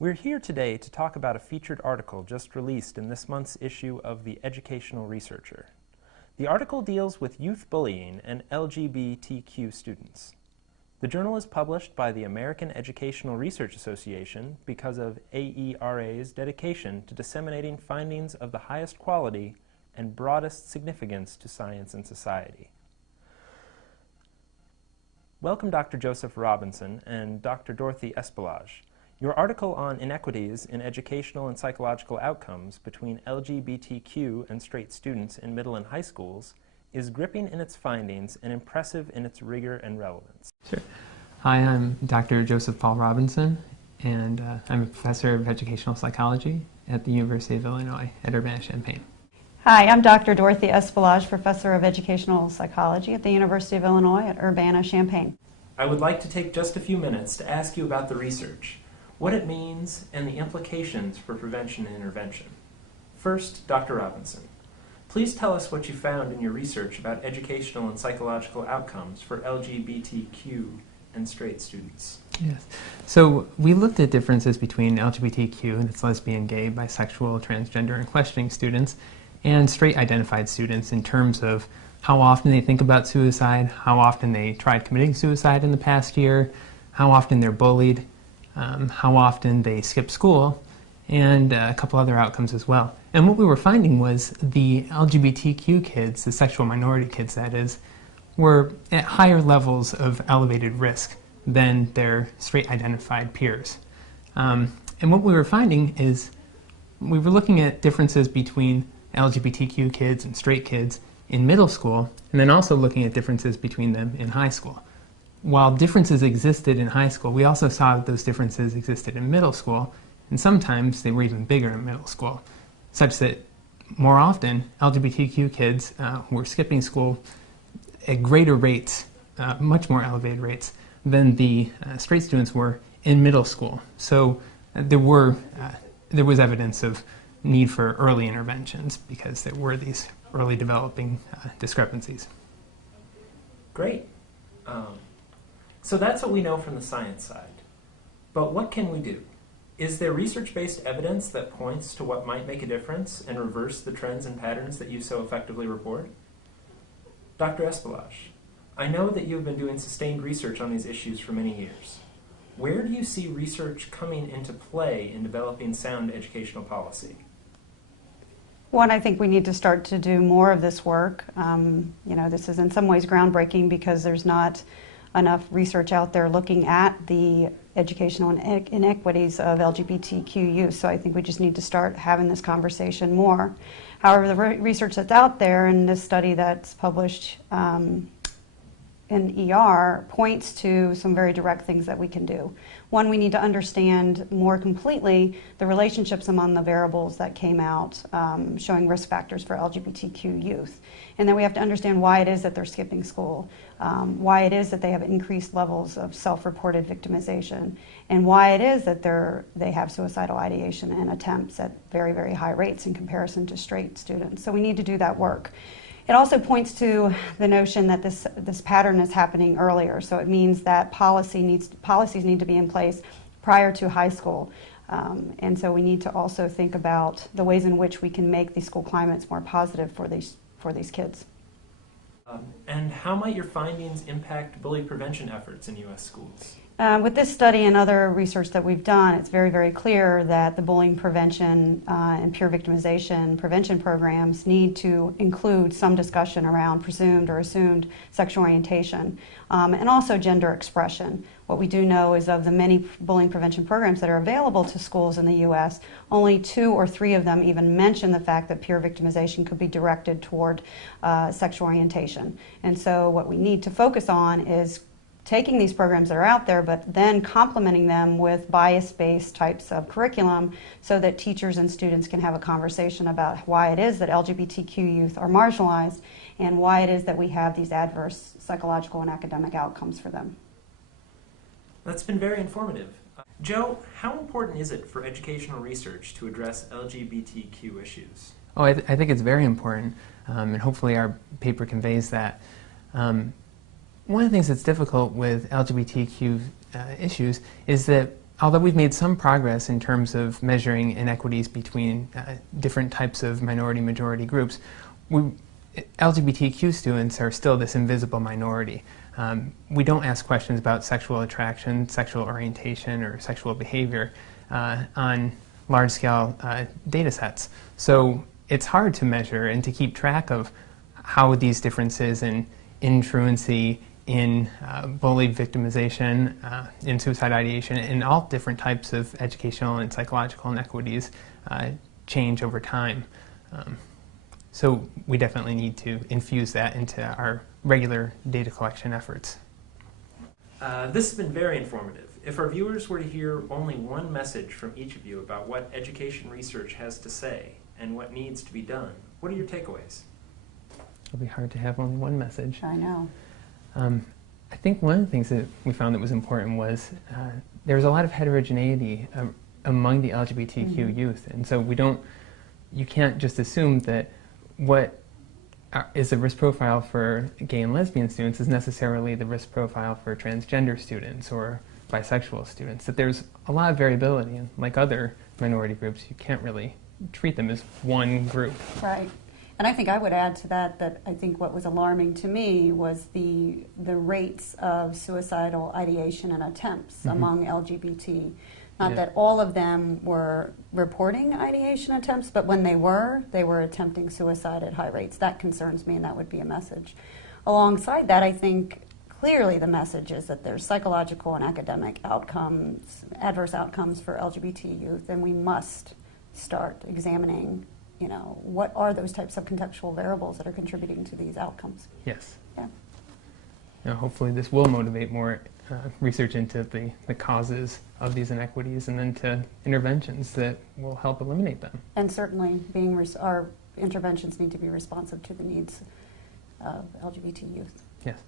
We're here today to talk about a featured article just released in this month's issue of the Educational Researcher. The article deals with youth bullying and LGBTQ students. The journal is published by the American Educational Research Association because of AERA's dedication to disseminating findings of the highest quality and broadest significance to science and society. Welcome, Dr. Joseph Robinson and Dr. Dorothy Espelage. Your article on inequities in educational and psychological outcomes between LGBTQ and straight students in middle and high schools is gripping in its findings and impressive in its rigor and relevance. Sure. Hi, I'm Dr. Joseph Paul Robinson, and I'm a professor of educational psychology at the University of Illinois at Urbana-Champaign. Hi, I'm Dr. Dorothy Espelage, professor of educational psychology at the University of Illinois at Urbana-Champaign. I would like to take just a few minutes to ask you about the research, what it means, and the implications for prevention and intervention. First, Dr. Robinson, please tell us what you found in your research about educational and psychological outcomes for LGBTQ and straight students. Yes. So we looked at differences between LGBTQ, that's lesbian, gay, bisexual, transgender, and questioning students, and straight identified students in terms of how often they think about suicide, how often they tried committing suicide in the past year, how often they're bullied, how often they skip school, and a couple other outcomes as well. And what we were finding was the LGBTQ kids, the sexual minority kids that is, were at higher levels of elevated risk than their straight identified peers. And what we were finding is we were looking at differences between LGBTQ kids and straight kids in middle school, and then also looking at differences between them in high school. While differences existed in high school, we also saw that those differences existed in middle school, and sometimes they were even bigger in middle school, such that more often LGBTQ kids were skipping school at greater rates, much more elevated rates, than the straight students were in middle school. So there was evidence of need for early interventions because there were these early developing discrepancies. Great. So that's what we know from the science side. But what can we do? Is there research-based evidence that points to what might make a difference and reverse the trends and patterns that you so effectively report? Dr. Espelage, I know that you've been doing sustained research on these issues for many years. Where do you see research coming into play in developing sound educational policy? One, I think we need to start to do more of this work. This is in some ways groundbreaking because there's not enough research out there looking at the educational inequities of LGBTQ youth. So I think we just need to start having this conversation more. However, the research that's out there and this study that's published in ER points to some very direct things that we can do. One, we need to understand more completely the relationships among the variables that came out showing risk factors for LGBTQ youth. And then we have to understand why it is that they're skipping school, why it is that they have increased levels of self-reported victimization, and why it is that they have suicidal ideation and attempts at very, very high rates in comparison to straight students. So we need to do that work. It also points to the notion that this pattern is happening earlier. So it means that policies need to be in place prior to high school. And so we need to also think about the ways in which we can make these school climates more positive for these kids. And how might your findings impact bully prevention efforts in U.S. schools? With this study and other research that we've done, it's very, very clear that the bullying prevention and peer victimization prevention programs need to include some discussion around presumed or assumed sexual orientation and also gender expression. What we do know is of the many bullying prevention programs that are available to schools in the U.S., only 2 or 3 of them even mention the fact that peer victimization could be directed toward sexual orientation. And so what we need to focus on is taking these programs that are out there, but then complementing them with bias-based types of curriculum so that teachers and students can have a conversation about why it is that LGBTQ youth are marginalized and why it is that we have these adverse psychological and academic outcomes for them. That's been very informative. Joe, how important is it for educational research to address LGBTQ issues? Oh, I think it's very important, and hopefully our paper conveys that. One of the things that's difficult with LGBTQ issues is that although we've made some progress in terms of measuring inequities between different types of minority-majority groups, LGBTQ students are still this invisible minority. We don't ask questions about sexual attraction, sexual orientation, or sexual behavior on large-scale data sets. So it's hard to measure and to keep track of how these differences in truancy, in bully victimization, in suicide ideation, in all different types of educational and psychological inequities change over time. So we definitely need to infuse that into our regular data collection efforts. This has been very informative. If our viewers were to hear only one message from each of you about what education research has to say and what needs to be done, what are your takeaways? It'll be hard to have only one message. I know. I think one of the things that we found that was important was there was a lot of heterogeneity among the LGBTQ youth, and so you can't just assume that what is the risk profile for gay and lesbian students is necessarily the risk profile for transgender students or bisexual students, that there's a lot of variability, and like other minority groups, you can't really treat them as one group. Right. And I think I would add to that I think what was alarming to me was the rates of suicidal ideation and attempts among LGBT. Not that all of them were reporting ideation attempts, but when they were attempting suicide at high rates. That concerns me, and that would be a message. Alongside that, I think clearly the message is that there's psychological and academic outcomes, adverse outcomes for LGBT youth, and we must start examining, what are those types of contextual variables that are contributing to these outcomes. Yes. Yeah. Hopefully this will motivate more research into the causes of these inequities and then to interventions that will help eliminate them. And certainly our interventions need to be responsive to the needs of LGBT youth. Yes.